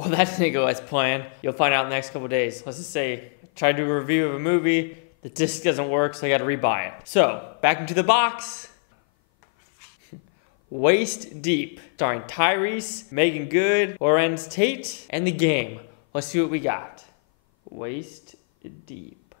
Well, that didn't go as planned. You'll find out in the next couple days. Let's just say, try to do a review of a movie. The disc doesn't work, so I gotta rebuy it. So, back into the box. Waist Deep, starring Tyrese, Meagan Good, Lorenz, Tate, and The Game. Let's see what we got. Waist Deep.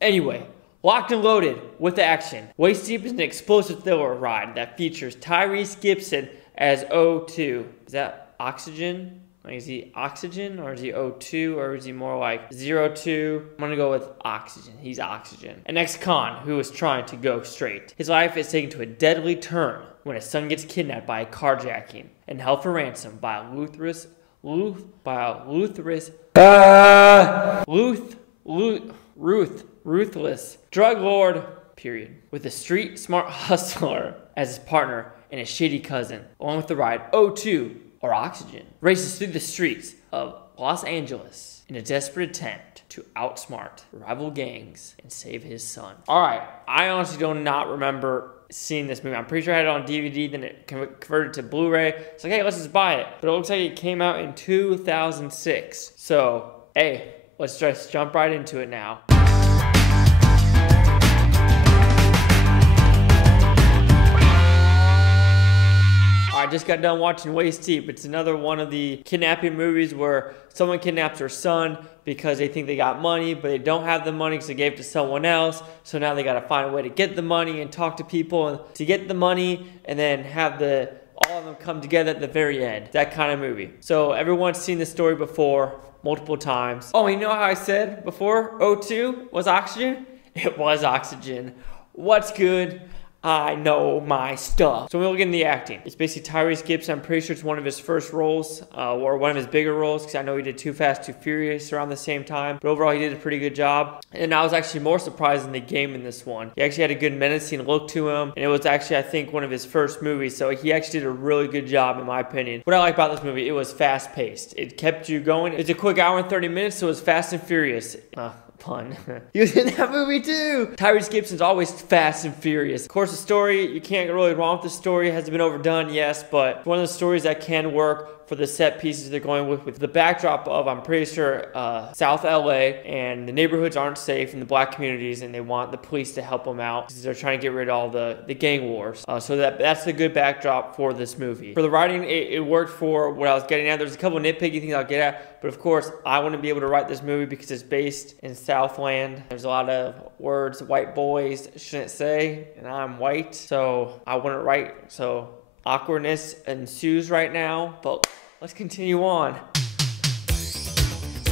Anyway, locked and loaded with action. Waist Deep is an explosive thriller ride that features Tyrese Gibson as O2. Is that oxygen? Like, is he oxygen or is he O2 or is he more like 02? I'm gonna go with oxygen. He's oxygen. An ex-con who is trying to go straight. His life is taken to a deadly turn when his son gets kidnapped by a carjacking and held for ransom by a ruthless drug lord, period, with a street smart hustler as his partner and a shady cousin, along with the ride O2 or oxygen, races through the streets of Los Angeles in a desperate attempt to outsmart rival gangs and save his son. All right, I honestly do not remember seeing this movie. I'm pretty sure I had it on DVD, then it converted to Blu-ray. It's like, hey, let's just buy it. But it looks like it came out in 2006. So, hey, let's just jump right into it now. I just got done watching Waist Deep. It's another one of the kidnapping movies where someone kidnaps their son because they think they got money, but they don't have the money because they gave it to someone else. So now they got to find a way to get the money and talk to people to get the money and then have all of them come together at the very end. That kind of movie. So everyone's seen this story before, multiple times. Oh, you know how I said before O2 was oxygen? It was oxygen. What's good? I know my stuff. So we'll get into the acting. It's basically Tyrese Gibson. I'm pretty sure it's one of his first roles, or one of his bigger roles, because I know he did Too Fast, Too Furious around the same time. But overall, he did a pretty good job. And I was actually more surprised in The Game in this one. He actually had a good menacing look to him. And it was actually, I think, one of his first movies. So he actually did a really good job, in my opinion. What I like about this movie, it was fast-paced. It kept you going. It's a quick hour and 30 minutes, so it was fast and furious. Pun. He was in that movie too. Tyrese Gibson's always fast and furious. Of course, the story, you can't go really wrong with the story. It hasn't been overdone, yes, but it's one of the stories that can work for the set pieces they're going with the backdrop of, I'm pretty sure, South LA, and the neighborhoods aren't safe in the black communities, and they want the police to help them out because they're trying to get rid of all the gang wars. So that's a good backdrop for this movie. For the writing, it worked for what I was getting at. There's a couple nitpicky things I'll get at, but of course, I want to be able to write this movie because it's based in Southland. There's a lot of words white boys shouldn't say, and I'm white, so I wouldn't write, so awkwardness ensues right now, but let's continue on.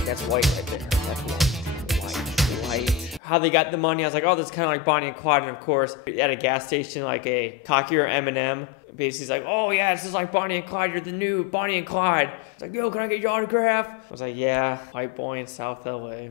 That's white right there. That's white. How they got the money, I was like, oh, this is kind of like Bonnie and Clyde. And of course, at a gas station, like a cockier Eminem, basically he's like, oh yeah, this is like Bonnie and Clyde. You're the new Bonnie and Clyde. It's like, yo, can I get your autograph? I was like, yeah, white boy in South LA. Yeah.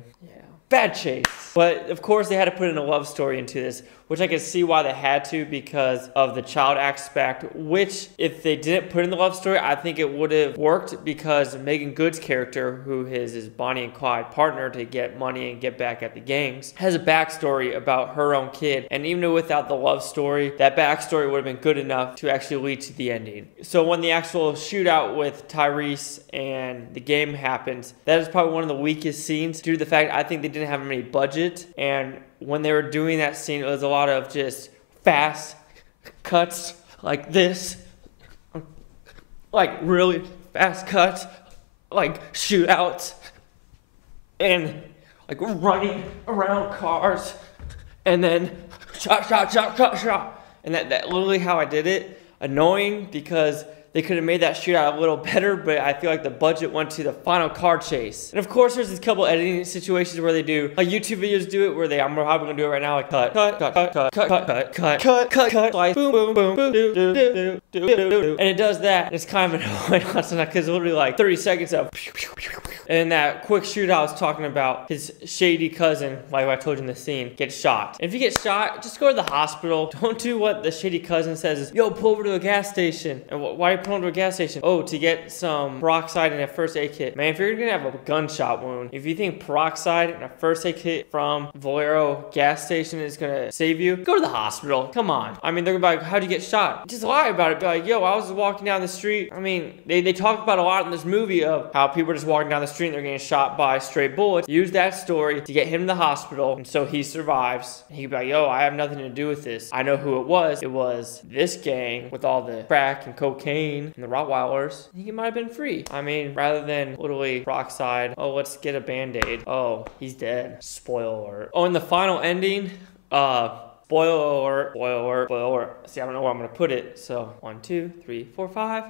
Bad chase. But of course they had to put in a love story into this, which I can see why they had to because of the child aspect, which if they didn't put in the love story, I think it would have worked because Meagan Good's character, who is his Bonnie and Clyde partner to get money and get back at the gangs, has a backstory about her own kid. And even without the love story, that backstory would have been good enough to actually lead to the ending. So when the actual shootout with Tyrese and The Game happens, that is probably one of the weakest scenes due to the fact I think they didn't have any budget, and when they were doing that scene, it was a lot of just fast cuts like this, like really fast cuts, like shootouts, and like running around cars, and then shot. And that literally how I did it. Annoying because they could have made that shootout a little better, but I feel like the budget went to the final car chase. And of course, there's these couple editing situations where they do, like YouTube videos do it, where I'm probably gonna do it right now, like cut, like boom, boom, boom, boom, do, and it does that. And it's kind of annoying because it's literally like 30 seconds of And that quick shootout I was talking about, his shady cousin, like I told you in the scene, gets shot. And if you get shot, just go to the hospital. Don't do what the shady cousin says is, yo, pull over to a gas station. And why are you pulling over to a gas station? Oh, to get some peroxide and a first aid kit. Man, if you're gonna have a gunshot wound, if you think peroxide and a first aid kit from Valero gas station is gonna save you, go to the hospital. Come on. I mean, they're gonna be like, how'd you get shot? Just lie about it. Be like, yo, I was walking down the street. I mean, they talk about a lot in this movie of how people are just walking down the street and they're getting shot by stray bullets. Use that story to get him to the hospital, and so he survives. And he'd be like, yo, I have nothing to do with this. I know who it was. It was this gang with all the crack and cocaine and the Rottweilers. I think he might have been free. I mean, rather than literally peroxide, oh, let's get a band-aid. Oh, he's dead. Spoiler alert. Oh, and the final ending, spoiler alert. See, I don't know where I'm gonna put it. So 1, 2, 3, 4, 5.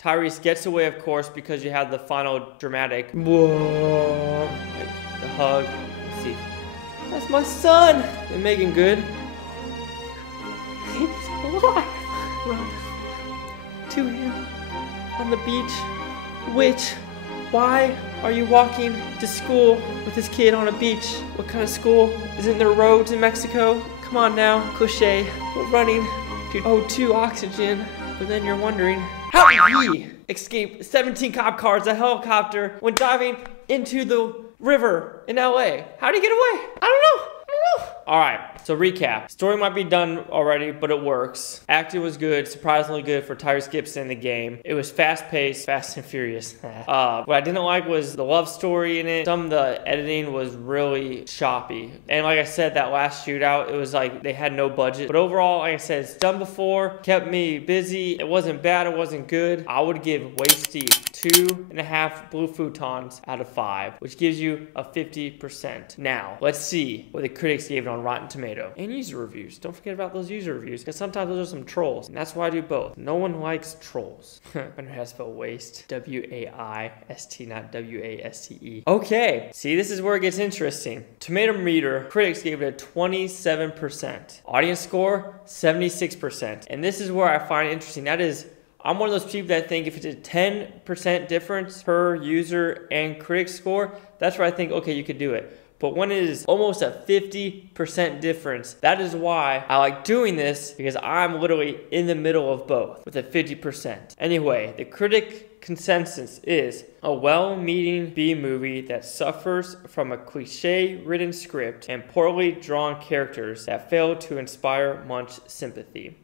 Tyrese gets away, of course, because you have the final dramatic, whoa, like the hug. Let's see. That's my son. And Meagan good. He's alive. Run to him on the beach. Why are you walking to school with this kid on a beach? What kind of school? Isn't there roads in Mexico? Come on now, Cliche. We're running to O2 oxygen. But then you're wondering, how did he escape 17 cop cars, a helicopter, when diving into the river in LA? How did he get away? I don't know. Alright, so recap. Story might be done already, but it works. Acting was good, surprisingly good for Tyrese Gibson in the game. It was fast-paced, fast and furious. What I didn't like was the love story in it. Some of the editing was really choppy. And like I said, that last shootout, it was like they had no budget. But overall, like I said, it's done before, kept me busy. It wasn't bad, it wasn't good. I would give Waist Deep 2.5 blue futons out of 5, which gives you a 50%. Now, let's see what the critics gave it on Rotten Tomato. And user reviews. Don't forget about those user reviews, because sometimes those are some trolls. And that's why I do both. No one likes trolls. I know how to spell waste. W-A-I-S-T, not W-A-S-T-E. Okay, see, this is where it gets interesting. Tomato meter, critics gave it a 27%. Audience score, 76%. And this is where I find it interesting. That is, I'm one of those people that think if it's a 10% difference per user and critic score, that's where I think, okay, you could do it. But when it is almost a 50% difference, that is why I like doing this, because I'm literally in the middle of both with a 50%. Anyway, the critic consensus is a well-meaning B-movie that suffers from a cliche-ridden script and poorly drawn characters that fail to inspire much sympathy.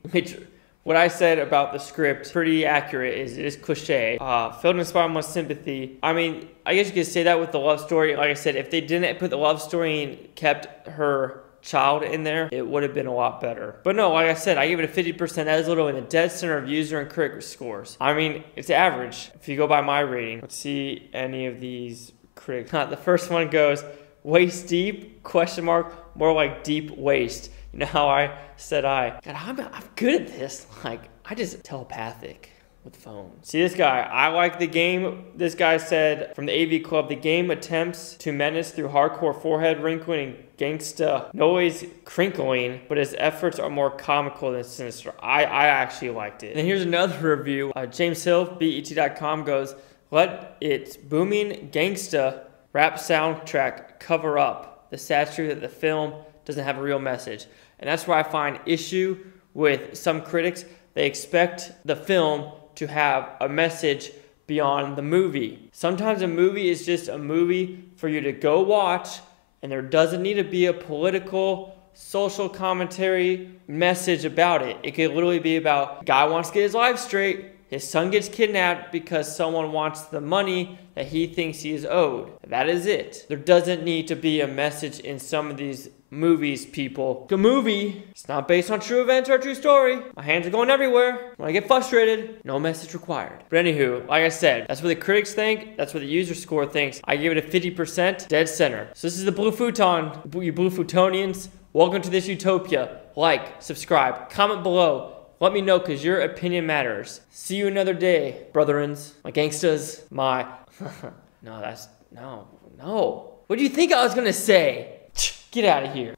What I said about the script, pretty accurate, is it is cliche. Failed to inspire much sympathy. I mean, I guess you could say that with the love story. Like I said, if they didn't put the love story and kept her child in there, it would have been a lot better. But no, like I said, I give it a 50%. That is literally in the dead center of user and critic scores. I mean, it's average if you go by my rating. Let's see any of these critics. The first one goes, waist deep, question mark, more like deep waist. You know how I said God, I'm good at this. Like, I just telepathic with phone. See this guy, I like the game. This guy said from the AV Club, the game attempts to menace through hardcore forehead wrinkling and gangsta noise crinkling, but his efforts are more comical than sinister. I actually liked it. And here's another review. James Hill, BET.com goes, let its booming gangsta rap soundtrack cover up the sad truth that the film doesn't have a real message. And that's where I find issue with some critics. They expect the film to have a message beyond the movie. Sometimes a movie is just a movie for you to go watch, and there doesn't need to be a political, social commentary message about it. It could literally be about, guy wants to get his life straight, his son gets kidnapped because someone wants the money that he thinks he is owed. That is it. There doesn't need to be a message in some of these movies, people. The movie, it's not based on true events or a true story. My hands are going everywhere. When I get frustrated, no message required. But anywho, like I said, that's what the critics think. That's what the user score thinks. I give it a 50% dead center. So this is the Blue Futon. You Blue Futonians, welcome to this utopia. Like, subscribe, comment below. Let me know, because your opinion matters. See you another day, brotherins, my gangstas, my... No. What do you think I was gonna say? Get out of here.